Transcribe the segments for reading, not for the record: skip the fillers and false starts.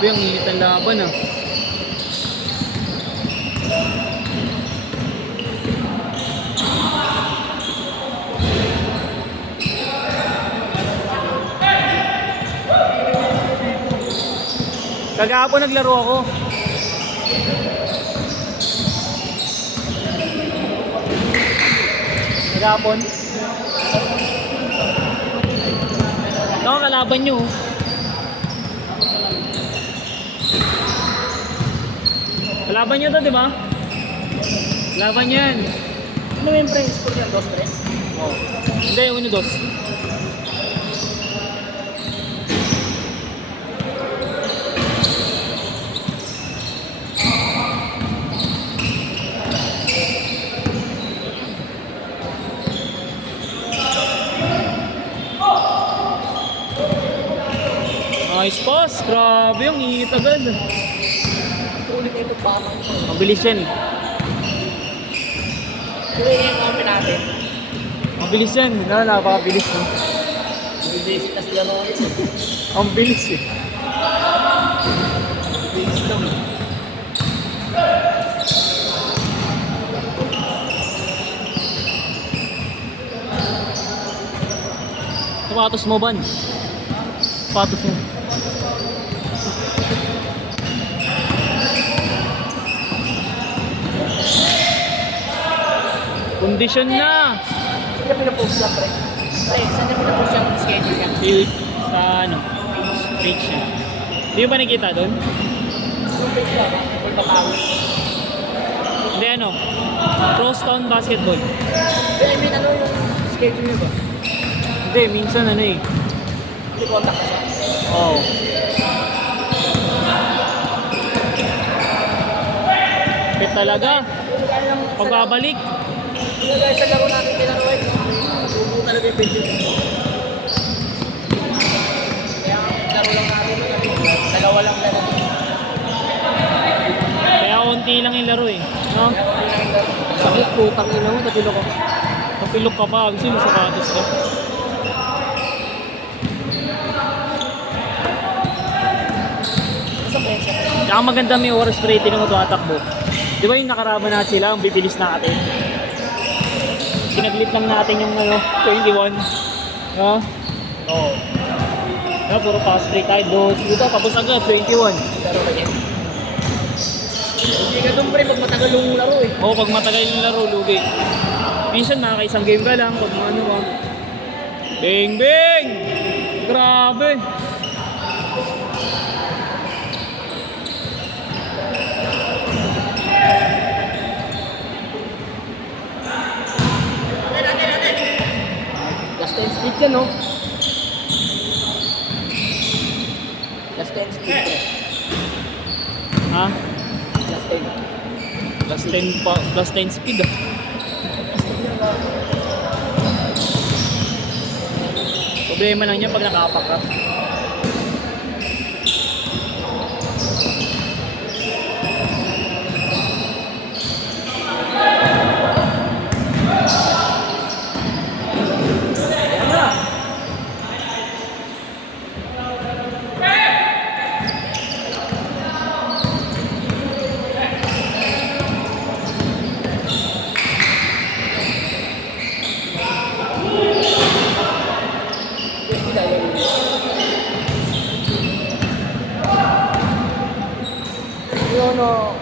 Grabe, ang init ang laban ah. Kagahapon naglaro ako. Kagahapon. Ito ang kalaban nyo. Kalaban nyo to, di ba? Kalaban yan. Ano yung price ko yan? 2-3? Oh. Hindi, yung 1-2. Nice pass. Grabe yung init agad. Ulit na ito pa ako. Mabilis yan eh. Ulit na yung open natin. Mabilis yan. Napakabilis. No? Bibisi na sila mo ulit. Ang bilis eh. Bilis lang. Sapatos mo, Ban? Sapatos mo. Kondisyon na! Saan niya pinapost yan, pre? Pre, saan niya pinapost yung schedule niya? Sa ano? Page niya. Hindi mo ba nakita doon? Yung page niya, may papawis. Hindi ano? Crosstown Basketball. Pero I mean, ano yung schedule niya ba? Hindi, minsan ano eh. Hindi contact ka siya. Oo. Pit talaga. Pagbabalik. Yung guys, sa laro natin kinaroy, subo talaga yung page niya. Kaya laro lang natin, dalawa lang laro. Kaya konti lang yung laro eh. No? Sakit, putang ina mo, natulog ako. Kapilok ka pa. Kasi may sapatos ka. Sa presyo. Tsaka maganda may oras rating ng tumatakbo. Di ba yung nakaraban natin sila, ang bibilis natin. Sinaglit lang natin yung ano, 21. No? Oo. No, puro fast break tayo. Dos. Dito, tapos agad, 21. Laro ka niya. Hindi ka doon pre, pag matagal yung laro eh. Oo, pag matagal yung laro, lugi. Minsan makakaisang game ka lang, pag ano ka. Bing, bing! Grabe! Last 10 speed yan, no? Last 10 speed, pre. Ha? Last 10. Plus 10 pa, plus 10 speed ah. Problema lang niya pag nakapak ka. Yun, no.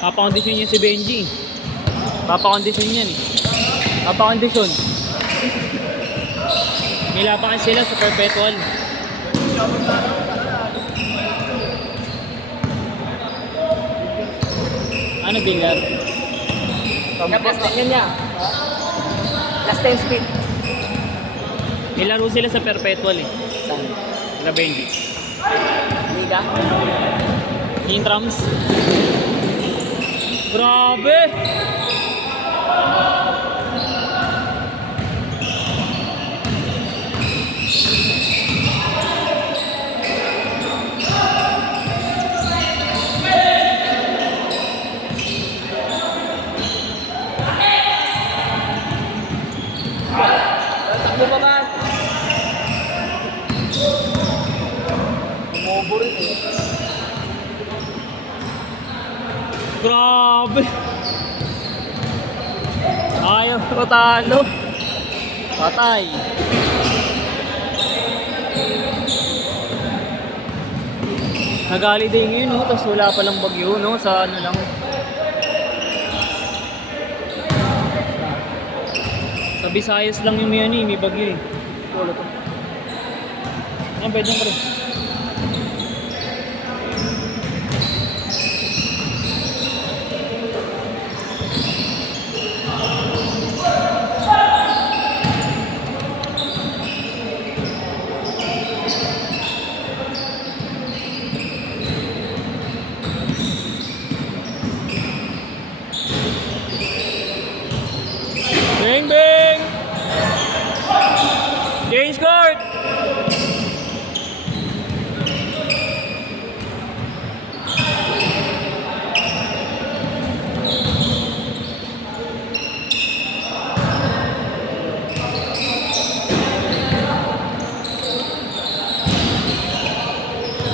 Papakondisyon niya si Benji. Papakondisyon yan eh. Papakondisyon. Nilapakan sila sa perpetual. Ano bigar? Tapos yan niya. Last 10 speed. Nilaro sila sa perpetual eh. Saan? Sila Benji. Liga? Intrams. Grabe! Takbo pa ba? Grabe. Ayaw ko talo. Patay. Nag-holiday ngayon, no? Tapos wala palang bagyo, no? Sa ano lang. Sa Visayas lang yung may bagyo eh. Wala to. Yan, pwede pa rin. Bing bing! Change court!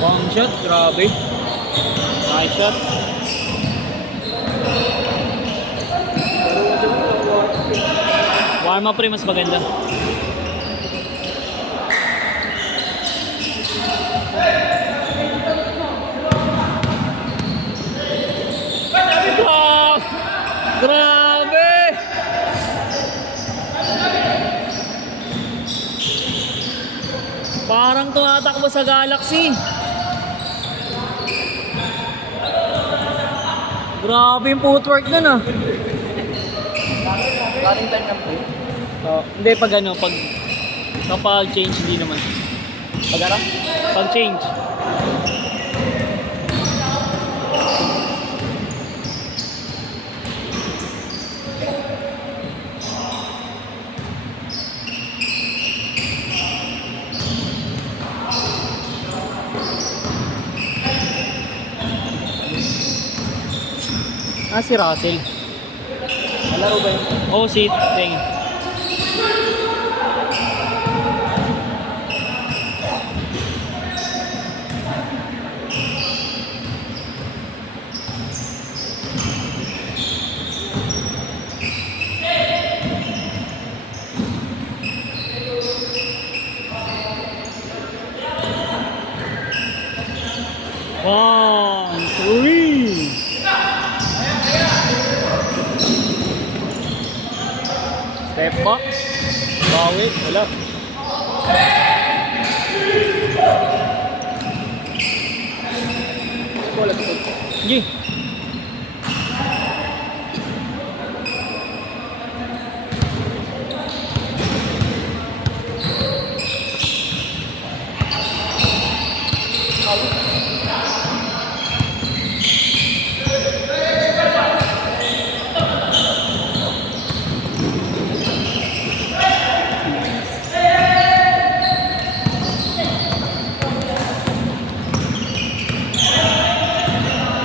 Bang shot, grabe. Nice shot. Warm up rin mas maganda. Wow! Grabe! Parang tumatakbo sa Galaxy. Grabe yung footwork nun ah. Galing time lang po. Oh, hindi pag ano, kapag change hindi naman. Pag ano? Pag change. Ah, si Russell. Malaro ba yun? Oh, si Teng. One, three. Step back. Bawi. Wala. Wala dito. Sige.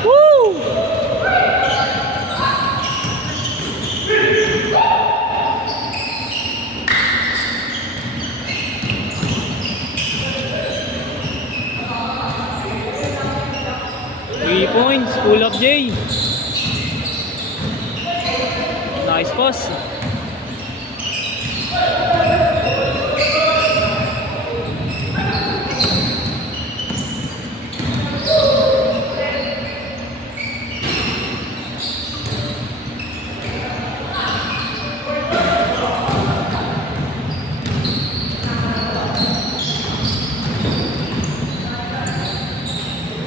Woo! 3 points, pull up Jay. Nice pass.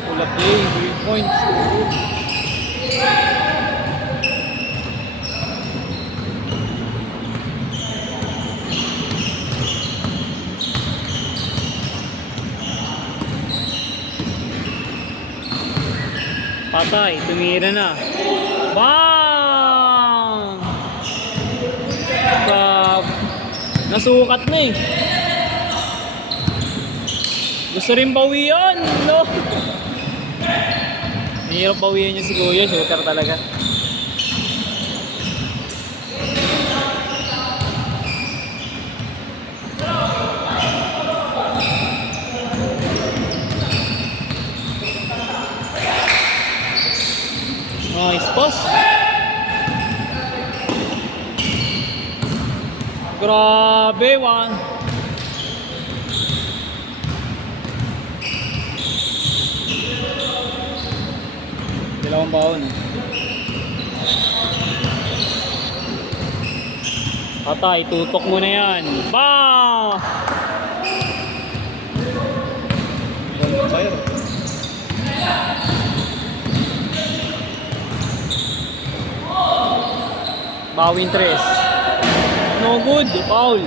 Pull up Jay, 3 points. Patay, tumira na. Bang! Nasukat na eh. Gusto rin bawian, no? Mahirap bawian niya si Kuya, shooter talaga. Grabe, one. Dalawang baon. Patay, tutok mo na yan. Bang! Fire. Bawin tres. No good, foul.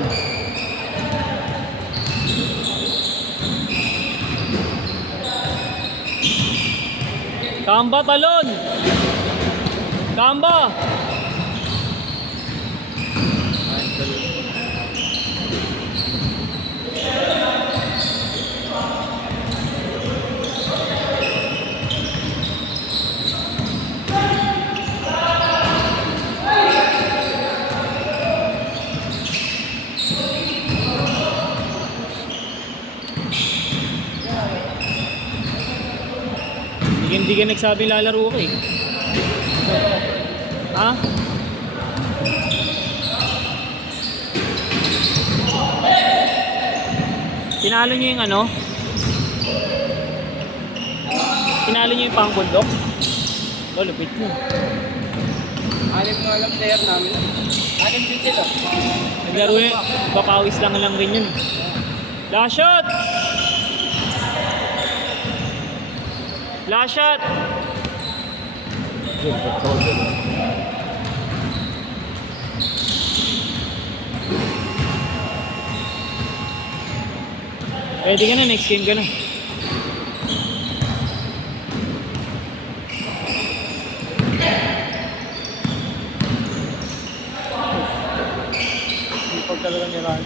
Kamba talon. Kamba. Hindi ka nagsabi lalaro ko eh. Ha? Tinalo nyo yung ano? Tinalo nyo yung pangbundok? Oh, lupit mo. Anim nga lang player namin. Anim din sila. Naglaro yun, papawis lang rin yun. Last shot! Last shot! Pwede ka na, next game ka na. Pag talaga ni Ran.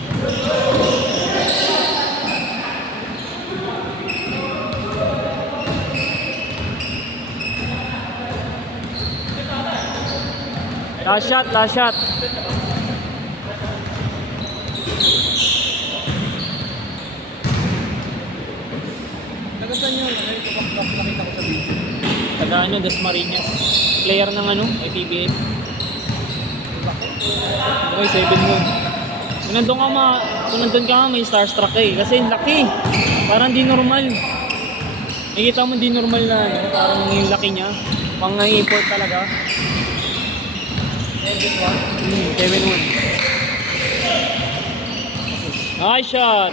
Last shot, last shot. Nagasan yun. Nakita ko sa video. Taga ano, Dasmariñas. Player ng ano, IPBF. Okay, 7 mo. Kung nandun ka may starstruck eh. Kasi laki. Parang di normal. Nakikita mo di normal na ano, parang yung laki niya. Pang-import talaga. 7-1. Nice shot.